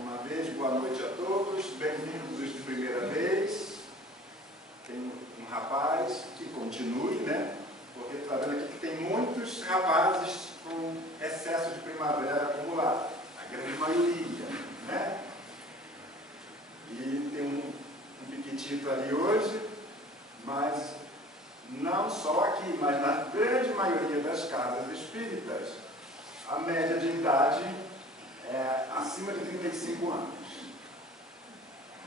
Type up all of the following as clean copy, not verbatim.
uma vez, boa noite a todos, bem-vindos de primeira vez. Tem um rapaz que continue, né? Porque está vendo aqui que tem muitos rapazes com excesso de primavera acumulado, a grande maioria, né? E tem um piquitito ali hoje, mas não só aqui, mas na grande maioria das casas espíritas, a média de idade é acima de 35 anos,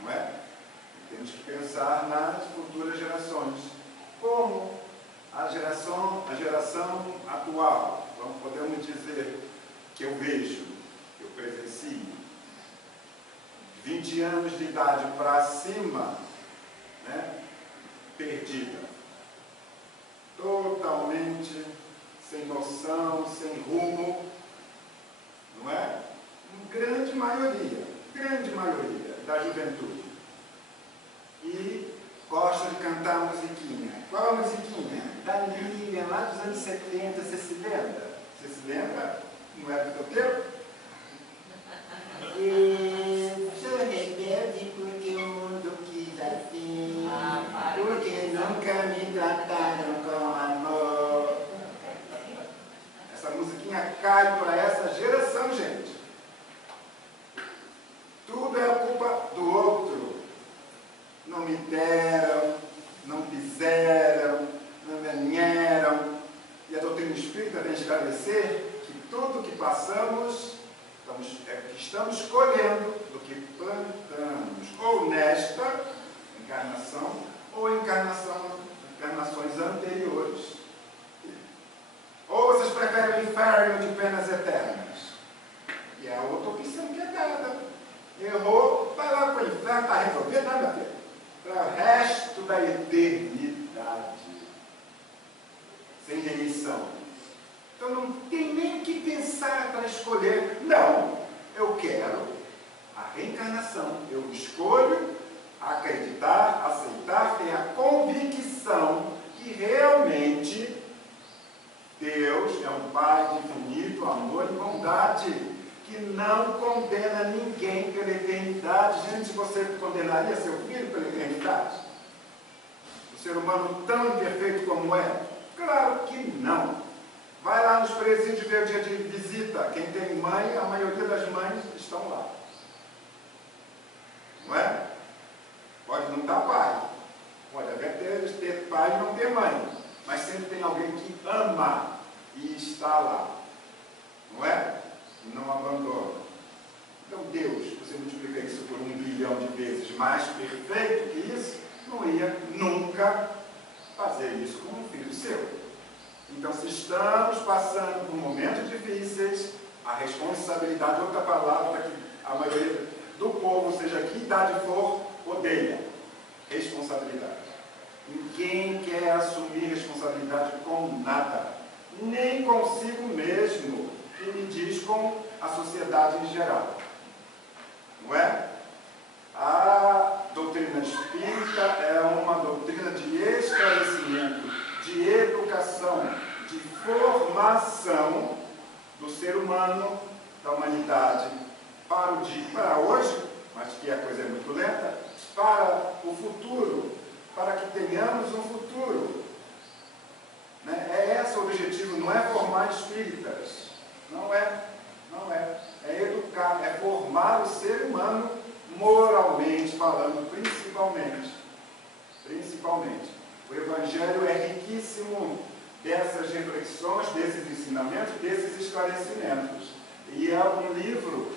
não é? Temos que pensar nas futuras gerações, como a geração atual, podemos dizer que eu vejo, que eu presencio, 20 anos de idade para cima, né? Perdida, totalmente sem noção, sem rumo, não é? Grande maioria da juventude. E gosta de cantar musiquinha. Qual a musiquinha? Da Lívia, lá dos anos 70, você se lembra? Você se lembra? Não é do teu tempo? Eu sou rebelde porque o mundo quis assim, porque nunca me trataram com amor. Essa musiquinha cai para essa geração, gente. Tudo é a culpa do outro. Não me deram, não fizeram, não ganharam. E a doutrina espírita vem esclarecer que tudo que passamos, estamos colhendo do que plantamos, ou nesta encarnação, ou encarnações anteriores. Ou vocês preferem o inferno de penas eternas? E é a outra opção que é dada. Errou, vai lá para o inferno, está resolvido, não, meu filho? Para o resto da eternidade. Sem remissão. Então não tem nem que pensar para escolher. Não, eu quero a reencarnação. Eu escolho acreditar, aceitar, ter a convicção que realmente Deus é um Pai de infinito amor e bondade, que não condena ninguém pela eternidade. Gente, você condenaria seu filho pela eternidade? O ser humano tão imperfeito como é? Claro que não. Vai lá nos presídios ver o dia de visita. Quem tem mãe, a maioria das mães estão lá. Não é? Pode não estar pai. Pode até ter pai e não ter mãe. Mas sempre tem alguém que ama e está lá. Não é? E não abandona. Então Deus, você multiplica isso por 1 bilhão de vezes mais perfeito que isso, não ia nunca fazer isso com um filho seu. Então, se estamos passando por momentos difíceis, a responsabilidade, outra palavra que a maioria do povo, seja que idade for, odeia: responsabilidade. Ninguém quer assumir responsabilidade com nada, nem consigo mesmo, que me diz com a sociedade em geral. Não é? A doutrina espírita é uma doutrina de esclarecimento, de educação, de formação do ser humano, da humanidade, para hoje, mas que a coisa é muito lenta, para o futuro, para que tenhamos um futuro. Né? É esse o objetivo, não é formar espíritas. Não é. É educar, é formar o ser humano moralmente falando, principalmente. O Evangelho é riquíssimo dessas reflexões, desses ensinamentos, desses esclarecimentos. E é um livro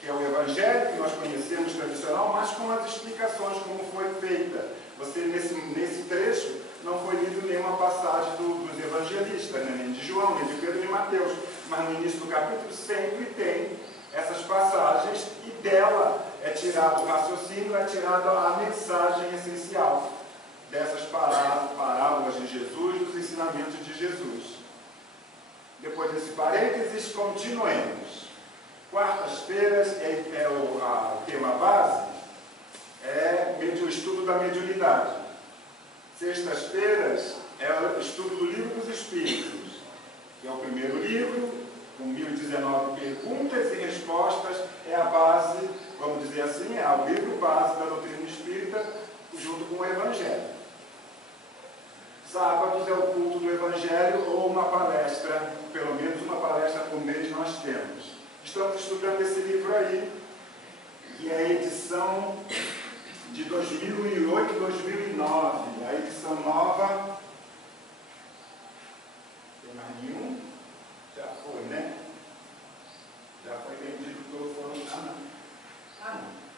que é o Evangelho, que nós conhecemos tradicional, mas com as explicações, como foi feita. Você, nesse trecho, não foi lido nenhuma passagem dos evangelistas, né? Nem de João, nem de Pedro, nem de Mateus. Mas no início do capítulo sempre tem essas passagens e dela é tirado o raciocínio, é tirada a mensagem essencial dessas parábolas de Jesus, dos ensinamentos de Jesus. Depois desse parênteses, continuemos. Quartas-feiras o tema base, é o estudo da mediunidade. Sextas-feiras é o estudo do Livro dos Espíritos, que é o primeiro livro, com 1019 perguntas e respostas do Evangelho. Sábados é o culto do Evangelho ou uma palestra, pelo menos uma palestra por mês nós temos. Estamos estudando esse livro aí, que é a edição de 2008 e 2009, a edição nova. Tem mais nenhum? Já foi, né? Já foi vendido todo, foram...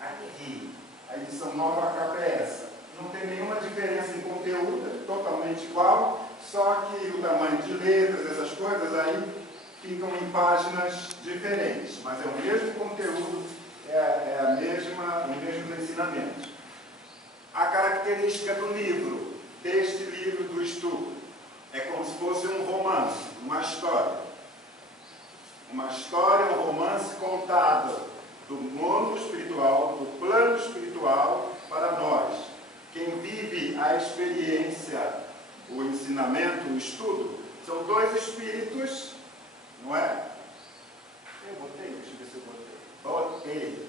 Aqui. A edição nova, a capa é essa. Não tem nenhuma diferença em conteúdo, é totalmente igual, só que o tamanho de letras, essas coisas aí, ficam em páginas diferentes, mas é o mesmo conteúdo, o mesmo ensinamento. A característica do livro, deste livro do estudo, é como se fosse um romance, uma história. Uma história, um romance contado do mundo espiritual, do plano espiritual para nós. Quem vive a experiência, o ensinamento, o estudo, são dois espíritos, não é? Eu botei, deixa eu ver se eu botei.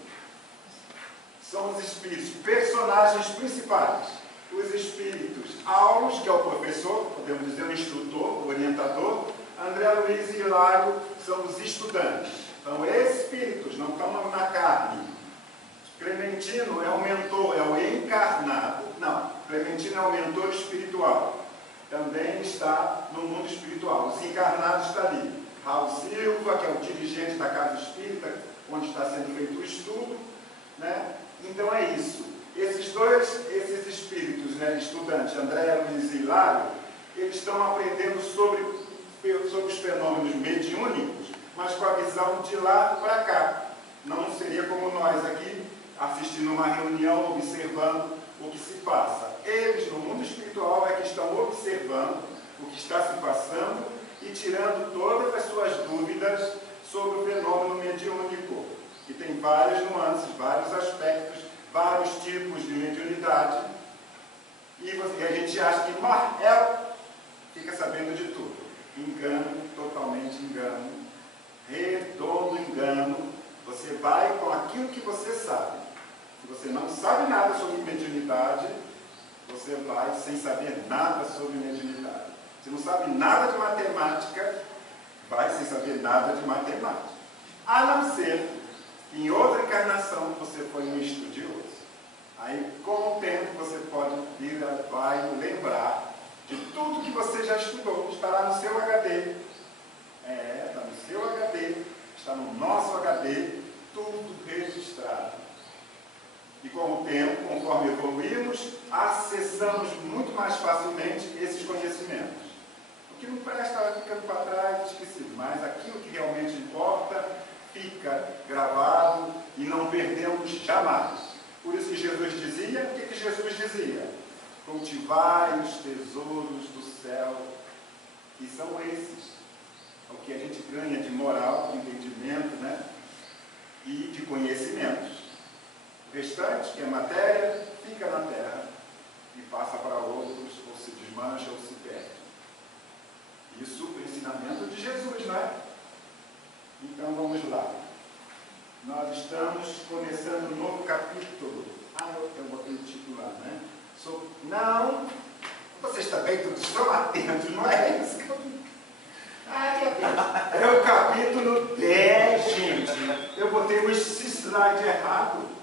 São os espíritos, personagens principais. Os espíritos Aulos, que é o professor, podemos dizer o instrutor, o orientador. André Luiz e Hilário são os estudantes. São espíritos, não estão na carne. Clementino é o mentor, é o encarnado. Não, Clementino é o mentor espiritual. Também está no mundo espiritual. Os encarnados está ali. Raul Silva, que é o dirigente da Casa Espírita, onde está sendo feito o estudo, né? Então é isso. Esses espíritos, né, estudantes, André Luiz e Hilário, eles estão aprendendo sobre os fenômenos mediúnicos, mas com a visão de lá para cá. Não seria como nós aqui, assistindo uma reunião, observando o que se passa. Eles, no mundo espiritual, é que estão observando o que está se passando e tirando todas as suas dúvidas sobre o fenômeno mediúnico, que tem várias nuances, vários aspectos, vários tipos de mediunidade. E a gente acha que fica sabendo de tudo. Engano, totalmente engano, redondo engano. Você vai com aquilo que você sabe. Se você não sabe nada sobre mediunidade, você vai sem saber nada sobre mediunidade. Se não sabe nada de matemática, vai sem saber nada de matemática. A não ser que em outra encarnação você foi um estudioso. Aí, com o tempo, você pode vai lembrar de tudo que você já estudou. Estará no seu HD. Está no seu HD. Está no nosso HD. Tudo registrado. E com o tempo, conforme evoluímos, acessamos muito mais facilmente esses conhecimentos. O que não presta vai ficando para trás, esquecido. Mas aquilo que realmente importa fica gravado e não perdemos jamais. Por isso que Jesus dizia, o que Jesus dizia? Cultivai os tesouros do céu, que são esses. O que a gente ganha de moral, de entendimento, né? E de conhecimentos. O restante, que é matéria, fica na terra e passa para outros, ou se desmancha ou se perde. Isso é o ensinamento de Jesus, não é? Então vamos lá. Nós estamos começando um novo capítulo. Eu botei o título lá, né? Não, vocês também estão atentos, não é isso que eu... É o capítulo 10, gente. Eu botei esse slide errado.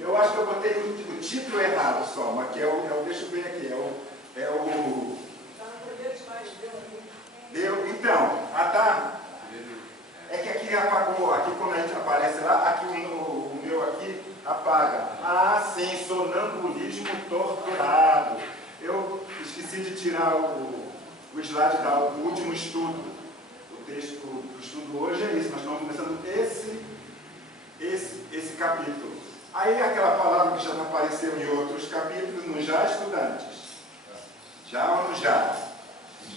Eu acho que eu botei o título errado só, mas que deixa eu ver aqui, Então, tá? É que aqui apagou, aqui quando a gente aparece lá, aqui o meu aqui apaga. Sim, sonambulismo torturado. Eu esqueci de tirar o slide do último estudo. O texto do estudo hoje é isso, nós estamos começando esse capítulo. Aí aquela palavra que já não apareceu em outros capítulos, no já estudantes. Já ou no já?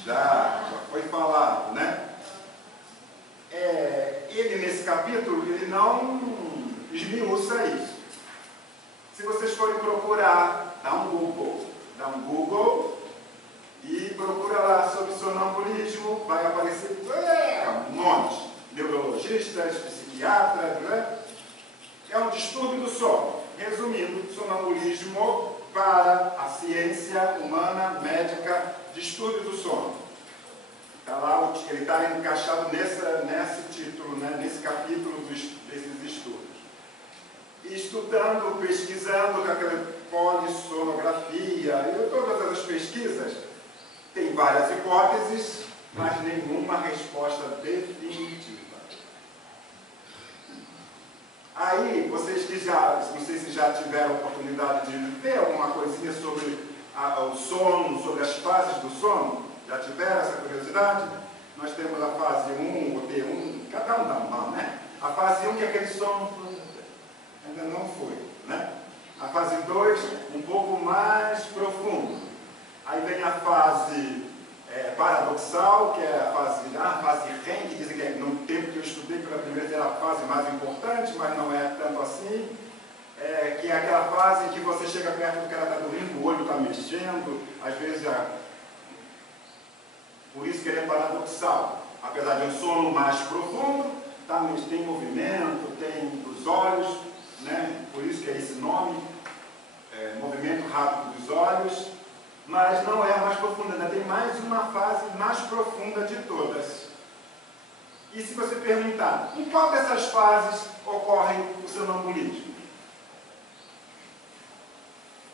Já foi falado, né? Ele nesse capítulo, ele não esmiuça isso. Se vocês forem procurar, dá um Google e procura lá sobre sonambulismo, vai aparecer um monte. Neurologistas, psiquiatras, né? sonambulismo para a ciência humana médica de estudo do sono. Tá lá, ele está encaixado nesse título, né, nesse capítulo desses estudos. E estudando, pesquisando com aquela polissonografia e todas as pesquisas, tem várias hipóteses, mas nenhuma resposta definitiva. Aí, vocês que não sei se já tiveram a oportunidade de ver alguma coisinha sobre o sono, sobre as fases do sono, já tiveram essa curiosidade? Nós temos a fase 1, o T1, cada um dá um nome, né? A fase 1, que é aquele sono, ainda não foi, né? A fase 2, um pouco mais profundo. Aí vem a fase paradoxal, que é a fase REM, que dizem que no tempo que eu estudei pela primeira vez era a fase mais importante, mas não é tanto assim. Que é aquela fase em que você chega perto do cara está dormindo, o olho está mexendo, às vezes por isso que ele é paradoxal. Apesar de um sono mais profundo, tem movimento, tem os olhos, né? Por isso que é esse nome, movimento rápido dos olhos, mas não é a mais profunda, ainda tem mais uma fase mais profunda de todas. E se você perguntar, em qual dessas fases ocorre o sonambulismo?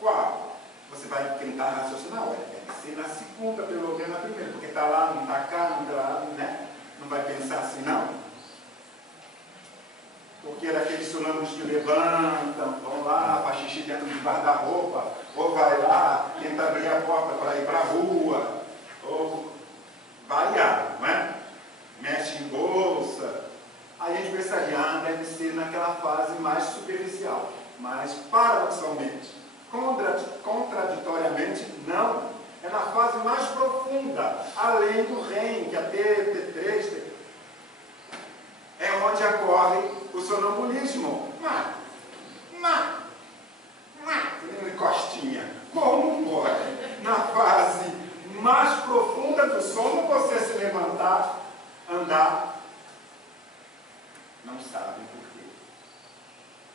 Qual? Você vai tentar raciocinar, olha, deve ser na segunda, pelo menos na primeira, porque está lá, não está cá, não está lá, né? Não vai pensar assim, não. Porque era aqueles sonâmbulos que levantam, vão lá, faz xixi dentro do guarda-roupa, ou vai lá, tenta abrir a porta para ir para a rua, ou variado, não é? Mexe em bolsa. Aí a gente pensaria, deve ser naquela fase mais superficial. Mas, paradoxalmente, contraditoriamente, não. É na fase mais profunda, além do REM, que é T3, é onde ocorre o sonambulismo. Costinha, como pode, na fase mais profunda do sono, você se levantar, andar? Não sabem por quê.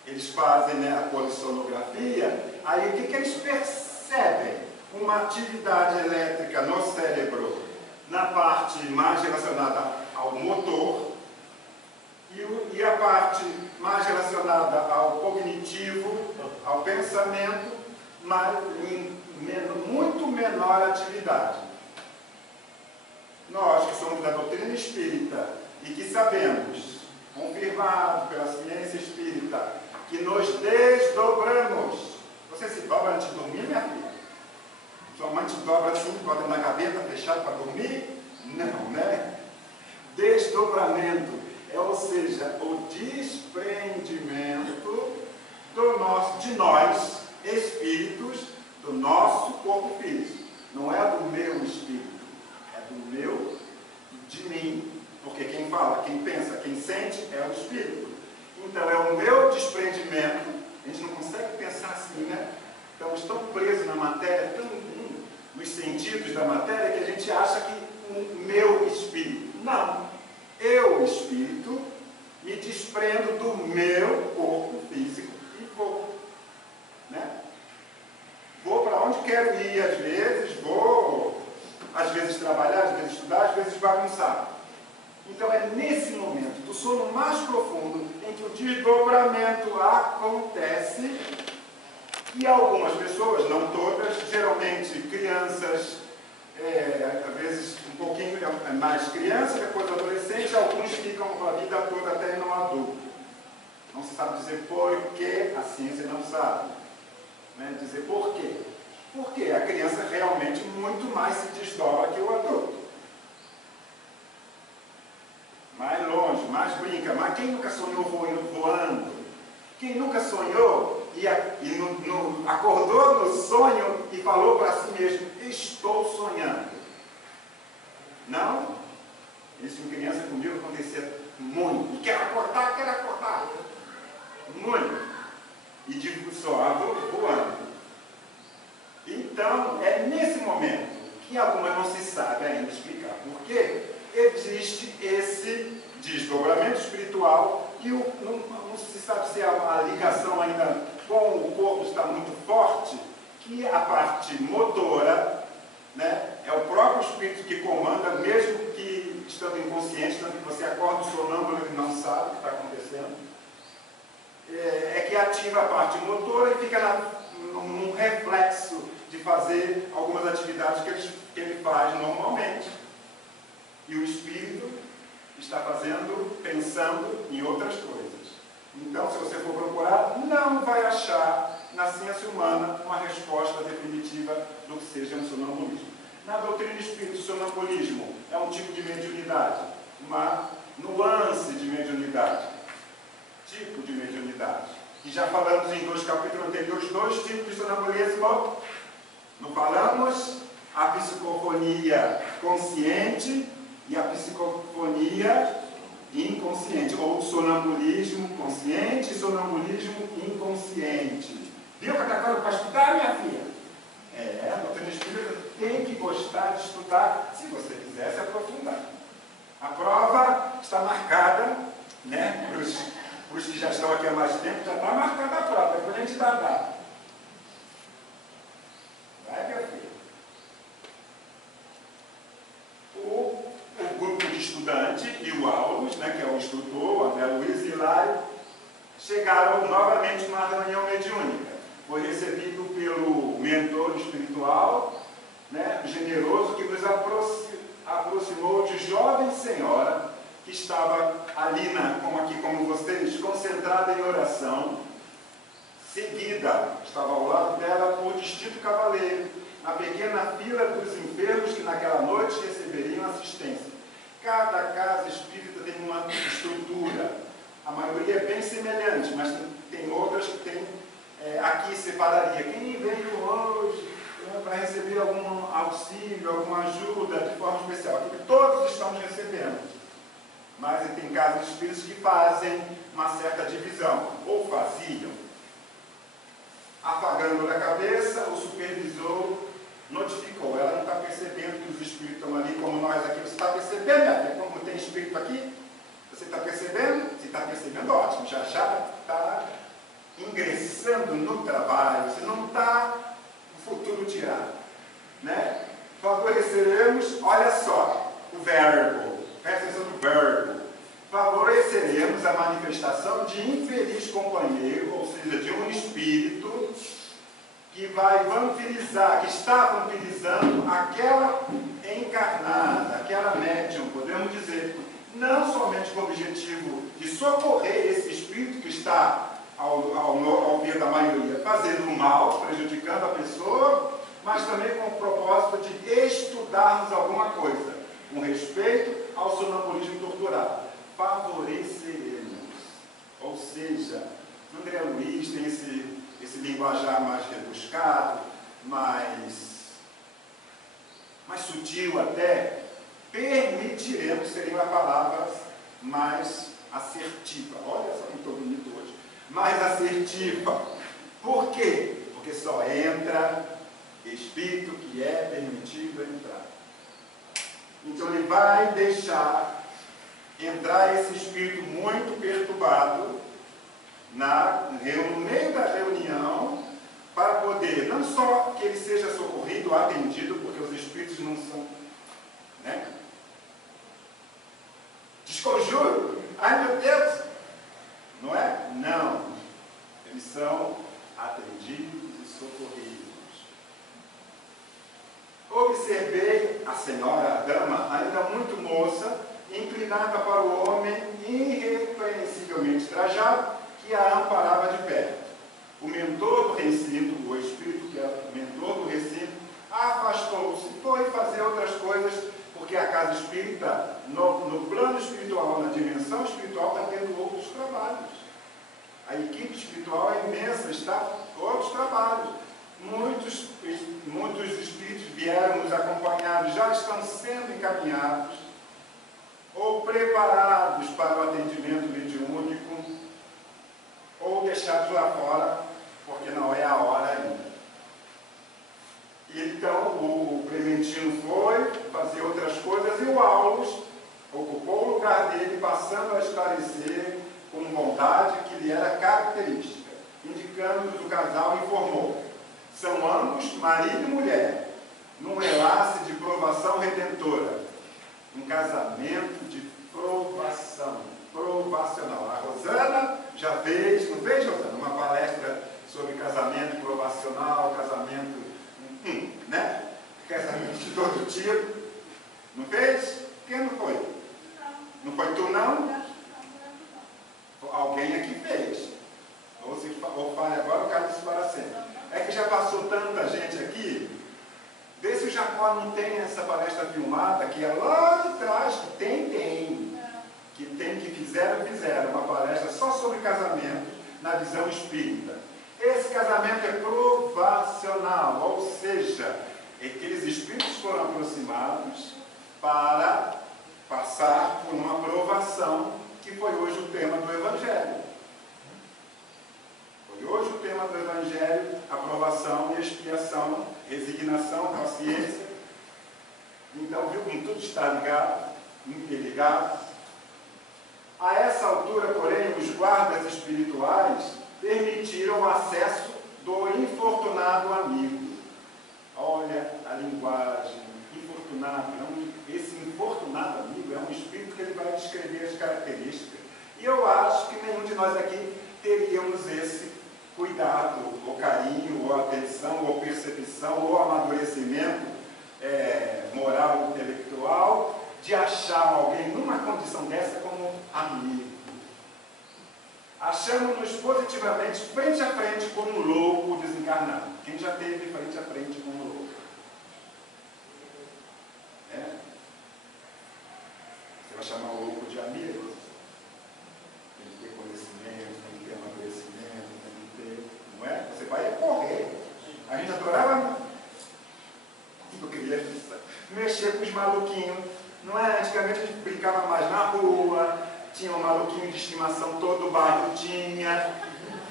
Eles fazem, né, a polissonografia, aí o que eles percebem? Uma atividade elétrica no cérebro, na parte mais relacionada ao motor, e a parte mais relacionada ao cognitivo, ao pensamento, mas em muito menor atividade. Nós que somos da doutrina espírita e que sabemos, confirmado pela ciência espírita, que nos desdobramos. Você se dobra antes de dormir, minha filha? Sua mãe te dobra assim, bota na gaveta, fechado para dormir? Não, né? Desdobramento. Ou seja, o desprendimento de nós, espíritos, do nosso corpo físico. Não é do meu espírito, é do meu, de mim. Porque quem fala, quem pensa, quem sente é o espírito. Então é o meu desprendimento. A gente não consegue pensar assim, né? Estamos tão presos na matéria, tão nos sentidos da matéria, que a gente acha que o meu espírito. Não. Eu, espírito, me desprendo do meu corpo físico e vou. Né? Vou para onde quero ir, às vezes trabalhar, às vezes estudar, às vezes bagunçar. Então é nesse momento do sono mais profundo em que o desdobramento acontece e algumas pessoas, não todas, geralmente crianças, às vezes um pouquinho mais criança, depois adolescente, alguns ficam a vida toda até não adulto. Não se sabe dizer por que, a ciência não sabe, né? Dizer por quê. Porque a criança realmente muito mais se desdobra que o adulto. Mais longe, mais brinca. Mas quem nunca sonhou voando? Quem nunca sonhou e acordou no sonho e falou para si mesmo, estou sonhando? Não? Isso em criança comigo acontecia muito. E quero acordar. Muito. E digo só, voando. Então, é nesse momento que algumas não se sabe ainda explicar por quê. Existe esse desdobramento espiritual e não se sabe se há uma ligação ainda como o corpo está muito forte, que a parte motora, né, é o próprio espírito que comanda, mesmo que estando inconsciente, tanto que você acorda sonâmbulo e não sabe o que está acontecendo, é que ativa a parte motora e fica num reflexo de fazer algumas atividades que ele faz normalmente. E o espírito está pensando em outras coisas. Então, se você for procurar, não vai achar na ciência humana uma resposta definitiva do que seja um sonambulismo. Na doutrina espírita, o sonambulismo é um tipo de mediunidade, uma nuance de mediunidade, tipo de mediunidade. E já falamos em 2 capítulos anteriores, 2 tipos de sonambulismo. Não falamos a psicofonia consciente e a psicofonia inconsciente, ou sonambulismo consciente e sonambulismo inconsciente. Viu que está para estudar, minha filha? A doutrina espírita tem que gostar de estudar, se você quiser se aprofundar. A prova está marcada, né? Para os que já estão aqui há mais tempo, já está marcada a prova, depois a gente dá a data. Vai, minha filha. O grupo de estudante e o Aulus, né, que é o instrutor, o André Luiz e Hilário, chegaram novamente numa reunião mediúnica. Foi recebido pelo mentor espiritual, né, generoso, que nos aproximou de jovem senhora que estava ali, como vocês, concentrada em oração, seguida, estava ao lado dela, por distinto cavaleiro, na pequena fila dos enfermos que naquela noite receberiam assistência. Cada casa espírita tem uma estrutura, a maioria é bem semelhante, mas tem outras que tem, aqui separaria. Quem veio hoje para receber algum auxílio, alguma ajuda de forma especial? Aqui todos estamos recebendo, mas tem casas espíritas que fazem uma certa divisão, ou faziam. Afagando a cabeça, o supervisor notificou. Ela não está percebendo que os espíritos estão ali, como nós aqui. Você está percebendo, minha filha, como tem espírito aqui? Você está percebendo? Se está percebendo, ótimo. Já está ingressando no trabalho. Você não está no futuro tirado. Né? Favoreceremos, olha só, o verbo. Presta atenção no verbo. Favoreceremos a manifestação de infeliz companheiro, ou seja, de um espírito que vai vampirizar, que está vampirizando aquela encarnada, aquela médium, podemos dizer, não somente com o objetivo de socorrer esse espírito que está, ao ver da maioria, fazendo mal, prejudicando a pessoa, mas também com o propósito de estudarmos alguma coisa, com respeito ao sonambulismo torturado. Favoreceremos, ou seja, André Luiz tem esse linguajar mais rebuscado, mais sutil até, permitiremos, seria uma palavra mais assertiva. Olha só que estou bonito hoje. Mais assertiva. Por quê? Porque só entra espírito que é permitido entrar. Então ele vai deixar entrar esse espírito muito perturbado no meio da reunião, para poder, não só que ele seja socorrido, atendido, porque os espíritos não são, né? Desconjuro, ai meu Deus, não é? Não, eles são atendidos e socorridos. Observei a senhora, a dama, ainda muito moça, inclinada para o homem, irreconhecivelmente trajado, que a amparava de perto. O mentor do recinto, o espírito que é o mentor do recinto, afastou-se, foi fazer outras coisas, porque a casa espírita, no plano espiritual, na dimensão espiritual, está tendo outros trabalhos. A equipe espiritual é imensa, está outros trabalhos. Muitos espíritos vieram nos acompanhados, já estão sendo encaminhados ou preparados para o atendimento mediúnico, ou deixados lá fora, porque não é a hora ainda. Então, o Clementino foi fazer outras coisas, e o Aulus ocupou o lugar dele, passando a esclarecer com vontade que lhe era característica. indicando-nos o casal, informou: são ambos marido e mulher, num enlace de provação redentora, um casamento de provação, provacional. A Rosana já fez, não fez, Rosana, uma palestra sobre casamento provacional, casamento, né? Casamento de todo tipo. Não fez? Quem não foi? Não foi tu, não? Alguém aqui fez. Ou fale agora, o cara disse para sempre. É que já passou tanta gente aqui. Vê se o Jacó não tem essa palestra filmada, que é lá de trás, que tem. Que fizeram uma palestra só sobre casamento na visão espírita. Esse casamento é provacional, ou seja, aqueles espíritos foram aproximados para passar por uma provação, que foi hoje o tema do Evangelho. Foi hoje o tema do Evangelho, aprovação e expiação, resignação, paciência. Então, viu como tudo está ligado, interligado? A essa altura, porém, os guardas espirituais permitiram o acesso do infortunado amigo. Olha a linguagem, infortunado. Esse infortunado amigo é um espírito que ele vai descrever as características. E eu acho que nenhum de nós aqui teríamos esse cuidado, ou carinho, ou atenção, ou percepção, ou amadurecimento moral e intelectual, de achar alguém numa condição dessa como amigo. Achamos-nos positivamente frente a frente com um louco desencarnado. Quem já teve frente a frente com um louco? Você vai chamar o louco de amigo? Tem que ter conhecimento, tem que ter amadurecimento, tem que ter... Não é? Você vai correr. A gente adorava... Eu queria mexer com os maluquinhos. Não é? Antigamente a gente brincava mais na rua, tinha um maluquinho de estimação, todo o bairro tinha.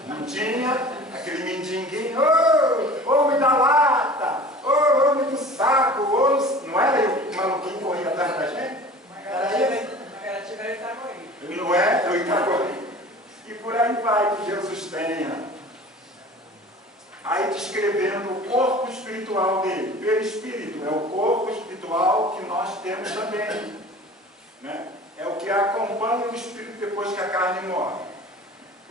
Não tinha? Aquele mendinguinho, ô, homem da lata, ô, homem do saco, ô, não era eu, o maluquinho corria atrás da gente? Era ele? Não é? Eu Itaguaí. E por aí vai, que Deus os tenha. Aí descrevendo o corpo espiritual dele. Perispírito é o corpo espiritual que nós temos também, né? É o que acompanha o espírito depois que a carne morre.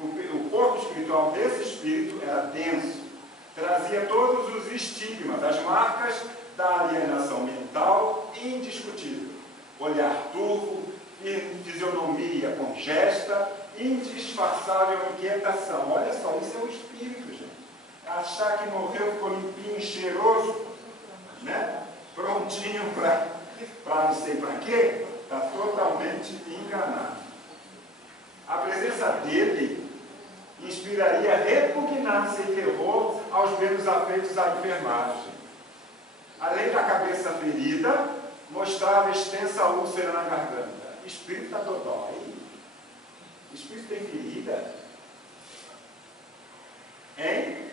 O corpo espiritual desse espírito era denso, trazia todos os estigmas, as marcas da alienação mental indiscutível. Olhar turvo, fisionomia congesta, indisfarçável inquietação. Olha só, isso é o espírito, gente. Achar que morreu, ficou limpinho, cheiroso, né? Prontinho para não sei para quê, está totalmente enganado. A presença dele inspiraria repugnância e terror aos menos afeitos à enfermagem. Além da cabeça ferida, mostrava extensa úlcera na garganta. Espírito está dodói. Espírito tem ferida? Hein?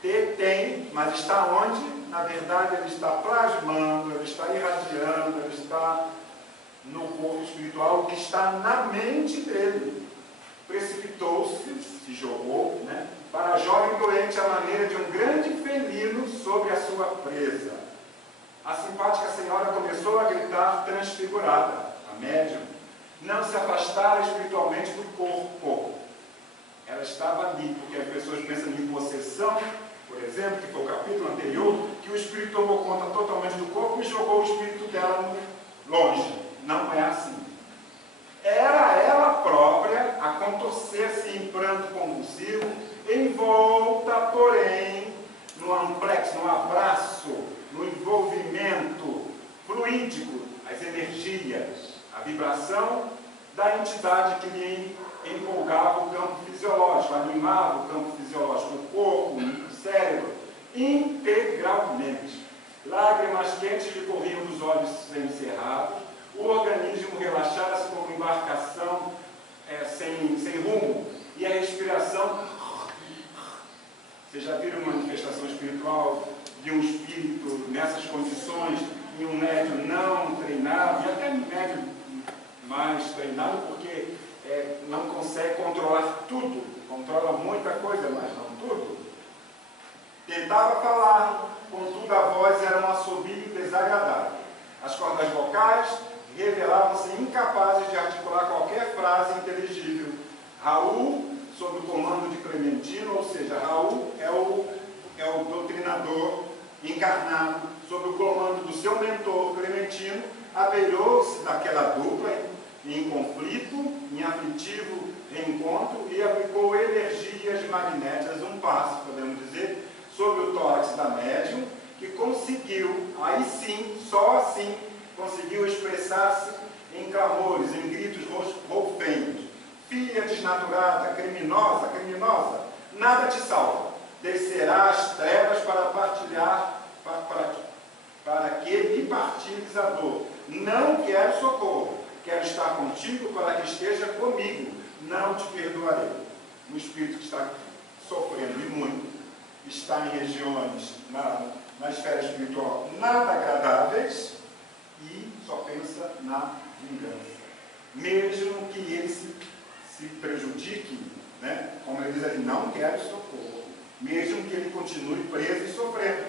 Tem, mas está onde? Na verdade, ele está plasmando, ele está irradiando, ele está no corpo espiritual que está na mente dele. Precipitou-se, se jogou, né, para a jovem doente à maneira de um grande felino sobre a sua presa. A simpática senhora começou a gritar transfigurada. A médium não se afastara espiritualmente do corpo. Ela estava ali, porque as pessoas pensam em possessão, por exemplo, que foi o capítulo anterior, que o espírito tomou conta totalmente do corpo e jogou o espírito dela longe. Não é assim. Era ela própria a contorcer-se em pranto convulsivo, envolta, porém, no amplexo, no abraço, no envolvimento fluídico, as energias, a vibração da entidade que lhe empolgava o campo fisiológico, animava o campo fisiológico, o corpo, o cérebro, integralmente. Lágrimas quentes lhe corriam dos olhos semicerrados, o organismo relaxava-se como embarcação sem rumo, e a respiração. Vocês já viram uma manifestação espiritual de um espírito nessas condições, em um médium não treinado, e até médium mais treinado, porque não consegue controlar tudo, controla muita coisa locais revelavam-se incapazes de articular qualquer frase inteligível. Raul, sob o comando de Clementino, ou seja, Raul é o doutrinador encarnado, sob o comando do seu mentor Clementino, abeirou-se daquela dupla em conflito, em aflitivo reencontro, e aplicou energias magnéticas, um passo, podemos dizer, sobre o tórax da médium, que conseguiu, aí sim, só assim, conseguiu expressar-se em clamores, em gritos roufenhos. Filha desnaturada, criminosa, nada te salva. Descerá às trevas para partilhar, para que me partilhes a dor. Não quero socorro, quero estar contigo para que esteja comigo. Não te perdoarei. Um espírito que está sofrendo e muito, está em regiões na esfera espiritual nada agradáveis e só pensa na vingança. Mesmo que ele se prejudique, né? Como ele diz ali, não quero socorro. Mesmo que ele continue preso e sofrendo.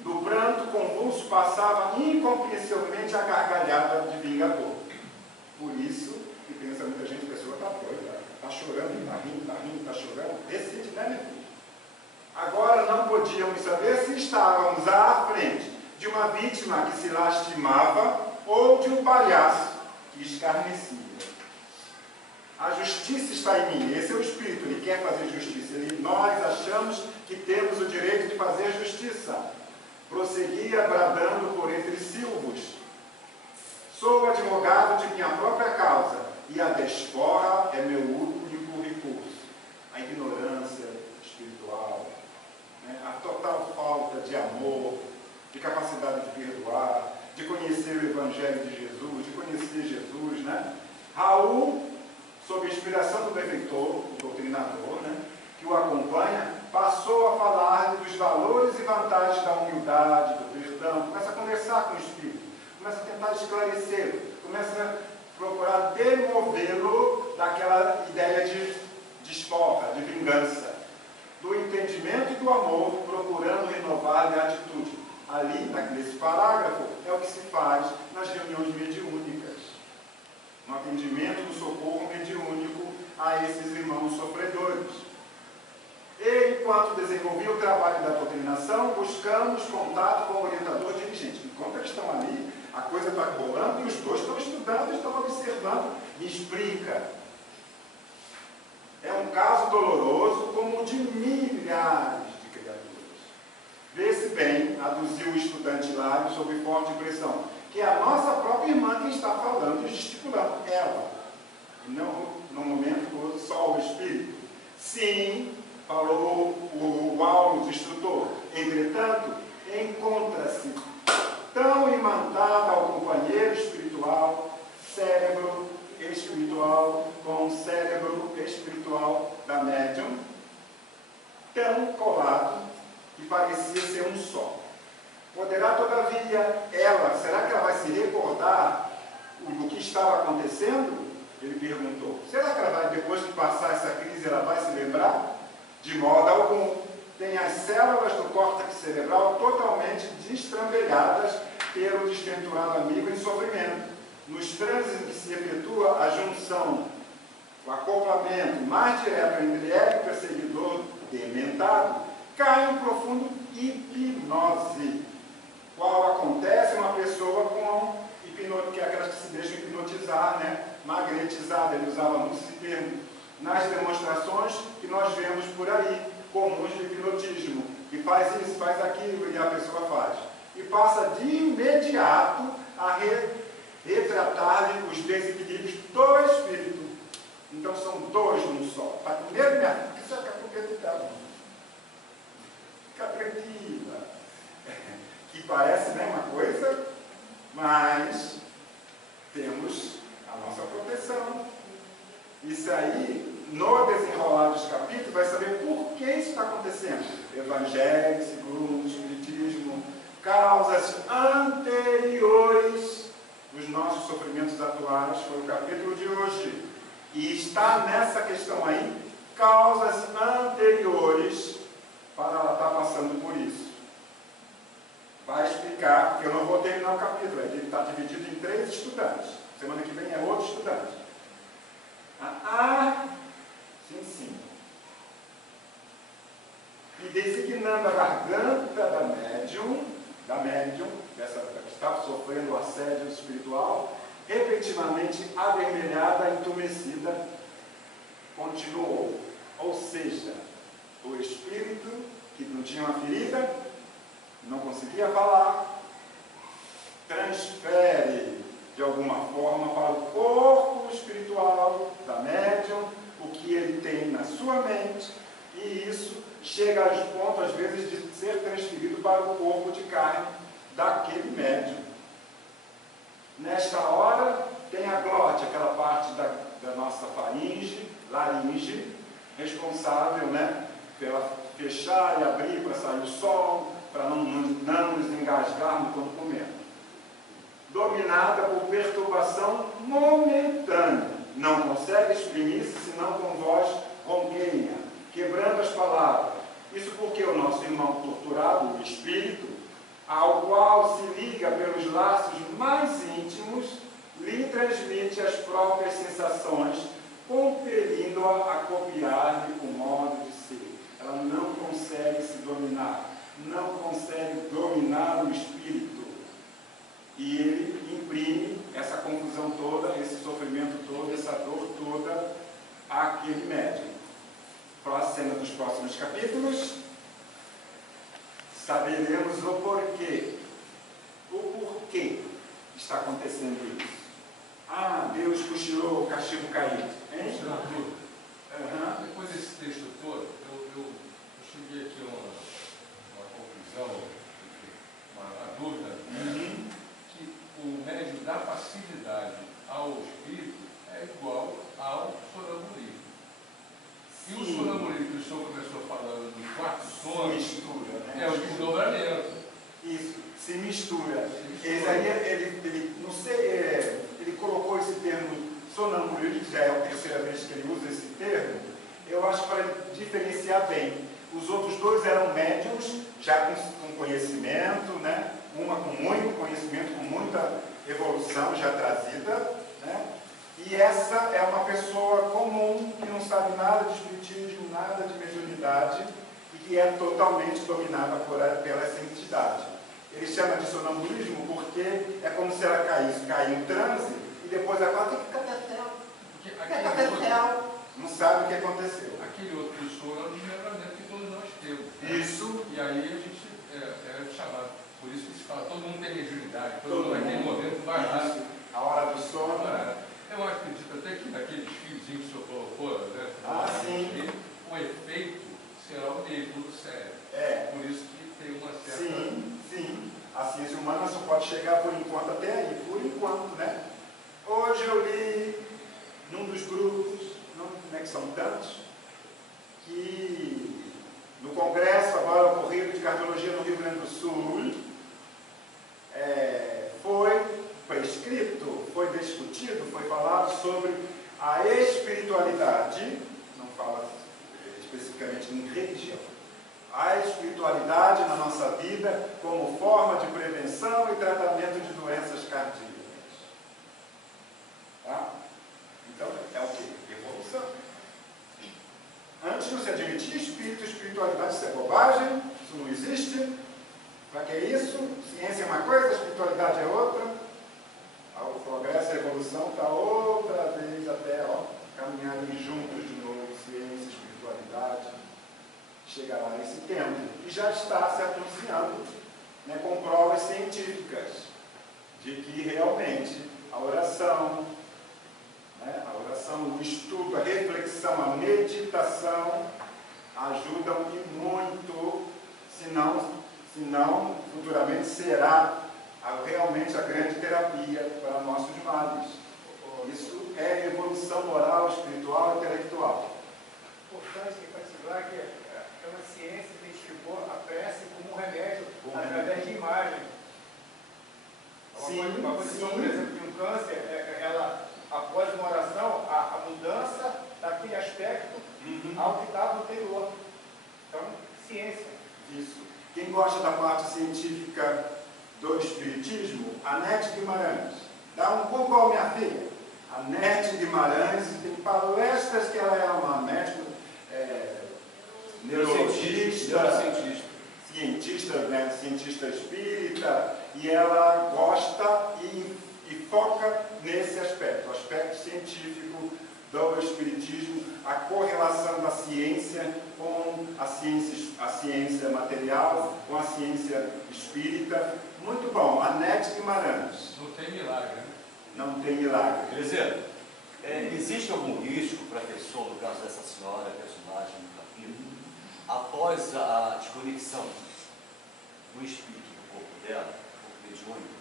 Do pranto convulso passava incompreensivelmente a gargalhada de vingador. Por isso, que pensa muita gente, a pessoa está doida, está chorando, está chorando. Decide, né, meu filho? Agora não podíamos saber se estávamos à frente de uma vítima que se lastimava ou de um palhaço que escarnecia. A justiça está em mim. Esse é o Espírito, ele quer fazer justiça. Nós achamos que temos o direito de fazer justiça. Prosseguia bradando por entre silvos. Sou advogado de minha própria causa e a desforra é meu único recurso. A ignorância espiritual, né? A total falta de amor, de capacidade de perdoar, de conhecer o Evangelho de Jesus, de conhecer Jesus, né? Raul, sob a inspiração do benfeitor, o doutrinador, né, que o acompanha, passou a falar dos valores e vantagens da humildade, do perdão, começa a conversar com o Espírito, começa a tentar esclarecê-lo, começa a procurar demovê-lo daquela ideia de desforra, de vingança, do entendimento e do amor, procurando renovar-lhe a atitude. Ali, nesse parágrafo, é o que se faz nas reuniões mediúnicas. No atendimento do socorro mediúnico a esses irmãos sofredores. E, enquanto desenvolvia o trabalho da doutrinação, buscamos contato com o orientador dirigente. Enquanto eles estão ali, a coisa está rolando e os dois estão estudando, estão observando. Me explica. É um caso doloroso como o de milhares de criaturas. Vê-se bem, aduziu o estudante Lábio sob forte impressão, que é a nossa própria irmã quem está falando e gesticulando, ela. E não, no momento, só o Espírito. Sim, falou o Aulus, instrutor. Entretanto, encontra-se tão imantada ao companheiro espiritual, cérebro espiritual com o cérebro espiritual da médium, tão colado que parecia ser um só. Poderá, todavia, será que ela vai se recordar do que estava acontecendo? Ele perguntou. Será que ela vai, depois de passar essa crise, ela vai se lembrar? De modo algum. Tem as células do córtex cerebral totalmente destrambelhadas pelo desventurado amigo em sofrimento. Nos transes em que se efetua a junção, o acoplamento mais direto entre ela e o perseguidor dementado, cai um profundo hipnose, qual acontece uma pessoa com que é aquelas que se deixam hipnotizar, né? Magnetizada, ele usava muito esse termo, nas demonstrações que nós vemos por aí, comuns de hipnotismo, que faz isso, faz aquilo, e a pessoa faz. E passa de imediato a retratar-lhe os desequilíbrios do espírito. Então são dois num só. Para primeiro, minha filha, você fica com medo dela. Fica tranquila. Que parece, né, uma coisa, mas temos a nossa proteção. Isso aí, no desenrolar dos capítulos, vai saber por que isso está acontecendo. Evangelho, segundo o Espiritismo, causas anteriores dos nossos sofrimentos atuais, foi o capítulo de hoje. E está nessa questão aí, causas anteriores para ela estar passando por isso. Vai explicar, porque eu não vou terminar o capítulo, ele está dividido em 3 3 estudantes. Semana que vem é outro estudante. Sim. E designando a garganta da médium, dessa que estava sofrendo o assédio espiritual, repetidamente avermelhada, entumecida, continuou. Ou seja, o espírito que não tinha uma ferida, não conseguia falar, transfere de alguma forma para o corpo espiritual da médium o que ele tem na sua mente, e isso chega aos pontos, às vezes, de ser transferido para o corpo de carne daquele médium. Nesta hora, tem a glote, aquela parte da nossa laringe, responsável, pela fechar e abrir para sair o som, para não nos engasgarmos quando comemos. Dominada por perturbação momentânea, não consegue exprimir-se senão com voz ronquenha, quebrando as palavras. Isso porque o nosso irmão torturado, o espírito, ao qual se liga pelos laços mais íntimos, lhe transmite as próprias sensações, compelindo-a a copiar-lhe o modo de ser. Ela não consegue se dominar, não consegue dominar o espírito. E ele imprime essa confusão toda, esse sofrimento todo, essa dor toda àquele médium. Cena dos próximos capítulos, saberemos o porquê. O porquê está acontecendo isso. Deus cochilou, o castigo caiu. Depois desse texto todo, eu cheguei aqui a uma conclusão, uma dúvida, que o médium da passividade ao espírito é igual ao sonambulismo. E o sonambulismo que o senhor começou falando dos 4 sons, mistura, é o desdobramento. Isso, se mistura. Ele colocou esse termo sonambulismo, que já é a terceira vez que ele usa esse termo, eu acho para diferenciar bem. Os outros 2 eram médiums, já com conhecimento, uma com muito conhecimento, com muita evolução já trazida, e essa é uma pessoa comum, que não sabe nada de espiritismo, nada de mediunidade, e que é totalmente dominada pela essa entidade. Ele chama de sonambulismo porque é como se ela caísse em transe, e depois ela fala, não sabe o que aconteceu. Aquele outro sono é o desmembramento que todos nós temos. Isso. E aí a gente é chamado, por isso que se fala, todo mundo tem mediunidade, todo mundo vai ter momento variado. A hora do sono. Eu acredito até que naqueles fiozinhos que o senhor colocou, sim. O efeito será o mesmo do cérebro. Por isso que tem uma certa... Sim. A ciência humana só pode chegar por enquanto até aí, por enquanto, Hoje eu li num dos grupos, que são tantos, que no congresso agora ocorrido de cardiologia no Rio Grande do Sul, foi prescrito, foi discutido, foi falado sobre a espiritualidade, não fala especificamente em religião, a espiritualidade na nossa vida como forma de prevenção e tratamento de doenças cardíacas. Então, é o quê? Evolução. Antes não se admitia espiritualidade, isso é bobagem, isso não existe. Para que isso? Ciência é uma coisa, espiritualidade é outra. O progresso e a evolução está outra vez até caminharem juntos de novo, ciência e espiritualidade. Chegará esse tempo. E já está se anunciando, com provas científicas de que realmente a oração, o estudo, a reflexão, a meditação ajudam e muito, senão futuramente será realmente a grande terapia para nossos males. Isso é evolução moral, espiritual e intelectual. Importante enfatizar que uma ciência identificou a prece como um remédio através de imagem. Uma condição, por exemplo, de um câncer, ela, após uma oração, a mudança daquele aspecto ao que estava anterior. Então, ciência. Isso. Quem gosta da parte científica do espiritismo, Anete Guimarães, dá um Google, ó, minha filha. A Nete Guimarães, tem palestras que ela é uma médica, cientista espírita, e ela gosta e foca nesse aspecto, o aspecto científico do espiritismo, a correlação da ciência com a ciência material, com a ciência espírita. Muito bom, a Nete Guimarães. Não tem milagre, né? Não tem milagre. Quer dizer, existe algum risco para a pessoa, no caso dessa senhora, personagem do capítulo, após a desconexão do espírito do corpo dela, do corpo mediúnico,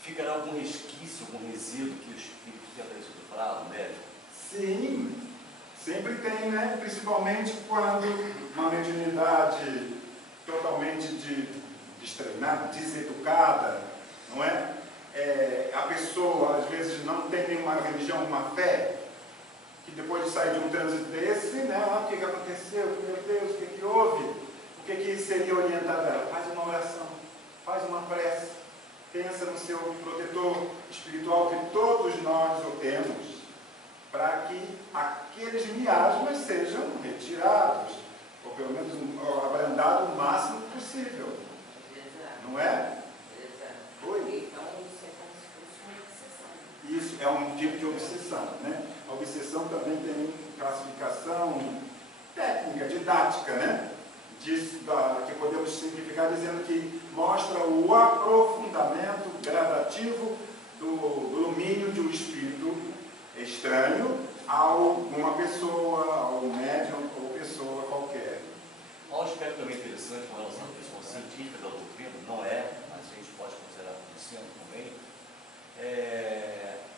ficará algum resquício, algum resíduo que o espírito tenha trazido para ela, médico? Sim, sempre tem, né? Principalmente quando uma mediunidade totalmente destreinada, deseducada, não é? A pessoa, às vezes, não tem nenhuma religião, uma fé, que depois de sair de um trânsito desse, né? O que aconteceu? Meu Deus, o que houve? O que seria orientado ela? Faz uma oração, faz uma prece, pensa no seu protetor espiritual, que todos nós o temos, para que aqueles miasmas sejam retirados, ou pelo menos abrandados o máximo possível. Não é? Oi? Então, isso é como se fosse uma obsessão. Isso é um tipo de obsessão, né? A obsessão também tem classificação técnica, didática, né? Que podemos simplificar dizendo que mostra o aprofundamento gradativo do domínio de um espírito estranho a uma pessoa, a um médium ou pessoa qualquer. Há um aspecto também interessante com relação à questão científica da doutrina, não é, mas a gente pode considerar como sendo também,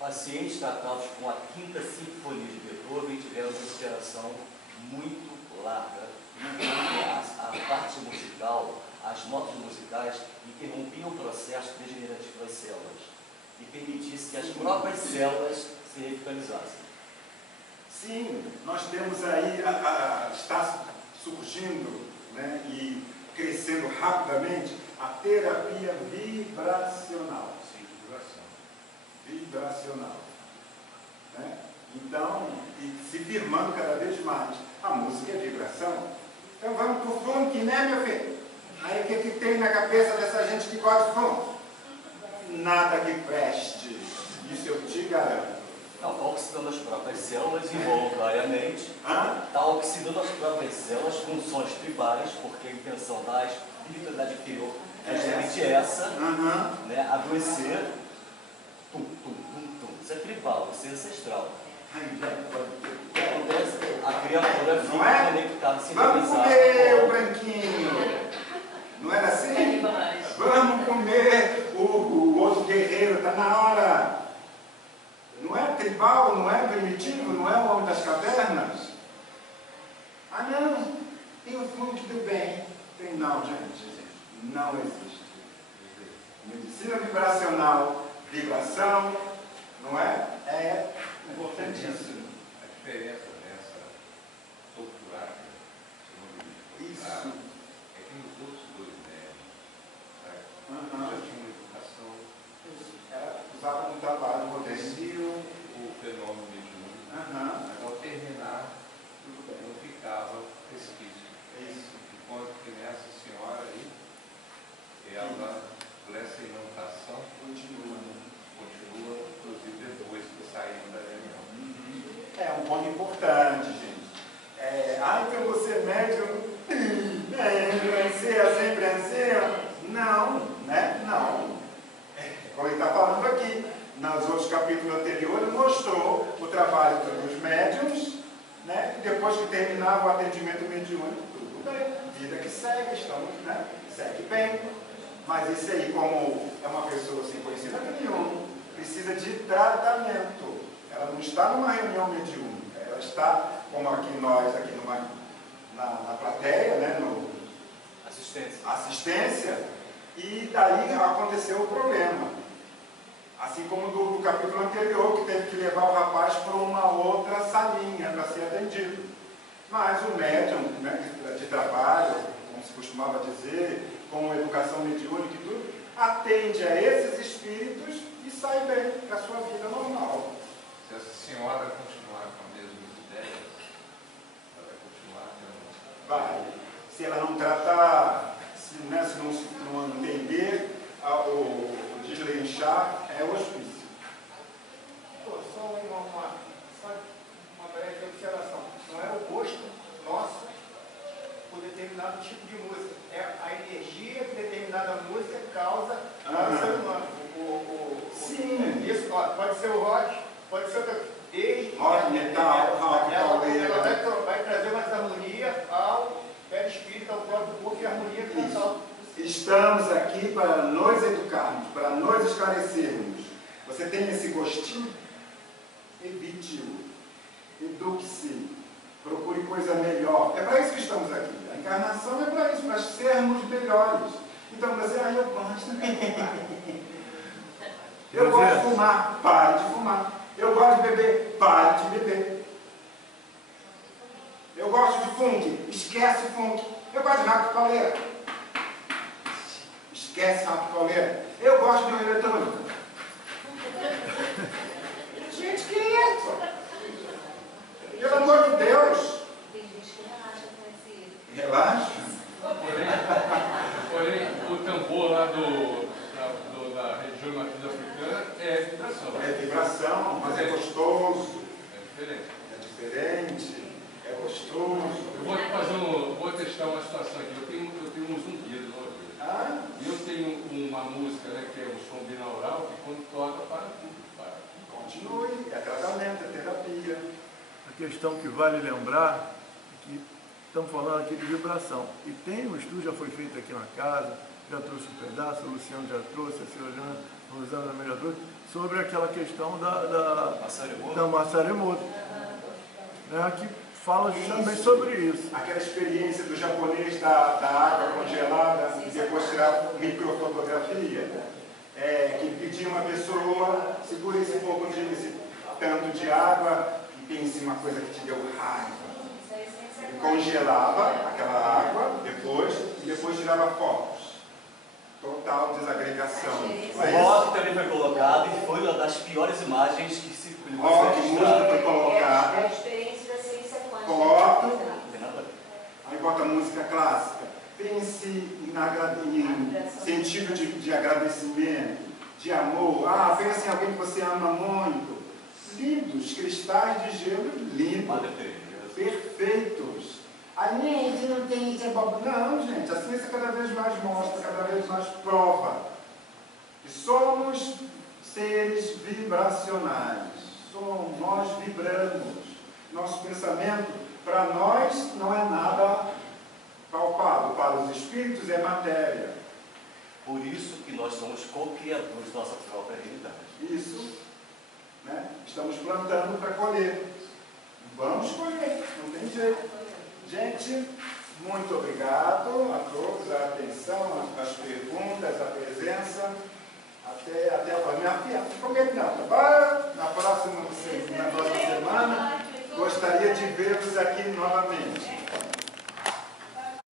pacientes tratados com a Quinta Sinfonia de Beethoven tiveram uma inspiração muito larga, a parte musical, as notas musicais interrompiam o processo degenerativo das células e permitisse que as próprias células se revitalizassem. Sim, nós temos aí, está surgindo, né, e crescendo rapidamente a terapia vibracional. Sim, vibração. Vibracional. Né? Então, e se firmando cada vez mais, a música é vibração. Então vamos pro funk, né, meu filho? Aí o que tem na cabeça dessa gente que gosta de funk? Nada que preste. Isso eu te garanto. Não, está oxidando as próprias células involuntariamente. Está oxidando as próprias células com sons tribais, porque a intenção da espiritualidade inferior é justamente essa, né? Adoecer. Tum, tum, tum, tum. Isso é tribal, isso é ancestral. O que acontece? A criatura fica conectada, Vamos sintonizada. comer o branquinho. Não era assim? Vamos comer o outro guerreiro, está na hora. Não é tribal, não é primitivo, não é o homem das cavernas? Ah, não, tem o funk do bem. Tem não, gente. Não existe. Medicina vibracional, vibração, não é? É importantíssimo. A diferença dessa torturada, Isso. é que nos outros dois médicos, já tinha uma educação, Usava um trabalho moderno. conheciam o fenômeno mediúnico, mas ao terminar, não ficava resquício. Isso. Enquanto que nessa senhora aí, ela, essa inundação continua, inclusive depois que saíram da reunião. É um ponto importante, gente. Então você é médium, é sempre assim? Não, né? Não. Como ele está falando aqui, nos outros capítulos anteriores, mostrou o trabalho dos médiums, né? E depois que terminava o atendimento mediúnico, tudo bem, vida que segue, estamos, né? Segue bem. Mas isso aí, como é uma pessoa sem conhecimento nenhum, precisa de tratamento. Ela não está numa reunião mediúnica, ela está, como aqui nós, aqui na plateia, né? Assistência, e daí aconteceu o problema. Assim como do capítulo anterior, que teve que levar o rapaz para uma outra salinha para ser atendido. Mas o médium, né, de trabalho, como se costumava dizer, com educação mediúnica e tudo, atende a esses espíritos e sai bem para a sua vida normal. se ela não tratar, se não entender o deslanchar, é hospício. Pô, só uma breve observação. Não é o gosto nosso por determinado tipo de música. É a energia que determinada música causa no ser humano. Sim. Isso, ó, pode ser o rock, pode ser desde rock, metal, rock, pauleira. Ela vai trazer uma desarmonia ao perispírito, ao próprio corpo e harmonia mental. Estamos aqui para nos educarmos, para nos esclarecermos. Você tem esse gostinho? Evite-o. Eduque-se. Procure coisa melhor. É para isso que estamos aqui. A encarnação é para isso, para sermos melhores. Então você, eu gosto. Eu gosto de fumar, pare de fumar. Eu gosto de beber, pare de beber. Eu gosto de funk, esquece funk. Eu gosto de rap pauleira. Esquece rap pauleira. Eu gosto de uma eletrônica. Gente, que é isso? Pelo amor de Deus. Tem gente que relaxa com esse... Relaxa. Porém, o tambor lá da região matriz africana é vibração. É vibração, mas é gostoso. É diferente. É diferente. É gostoso. Eu vou testar uma situação aqui. Eu tenho um zumbido no ouvido. E eu tenho uma música, né, que é o som binaural, que quando toca, para tudo. Continue. É tratamento, é terapia. A questão que vale lembrar é que estamos falando aqui de vibração. E tem um estudo, já foi feito aqui na casa, já trouxe um pedaço, o Luciano já trouxe, a senhora Rosana também já trouxe, sobre aquela questão da massa remoto. Né, que fala justamente sobre isso. Aquela experiência do japonês da água congelada e depois tirar microfotografia, que pedia uma pessoa, segura esse pouco esse tanto de água e pense uma coisa que te deu raiva. E congelava aquela água e depois tirava fotos. Total desagregação. O rock também foi colocado e foi uma das piores imagens que se rock, música foi colocada. É a experiência da ciência quântica. Foto. Aí bota música clássica. Pense em sentido de agradecimento, de amor. Pense em alguém que você ama muito. Lindos, cristais de gelo lindos, perfeitos. A gente não tem isso, é bobo. Não, gente, a ciência cada vez mais mostra, cada vez mais prova. E somos seres vibracionais. Nós vibramos. Nosso pensamento, para nós, não é nada palpável. Para os espíritos, é matéria. Por isso que nós somos co-criadores da nossa própria realidade. Isso. Né? Estamos plantando para colher. Vamos colher, não tem jeito. Gente, muito obrigado a todos, a atenção, as perguntas, a presença. Até a próxima. Minha filha, combinado. Na próxima semana, gostaria de vê-los aqui novamente.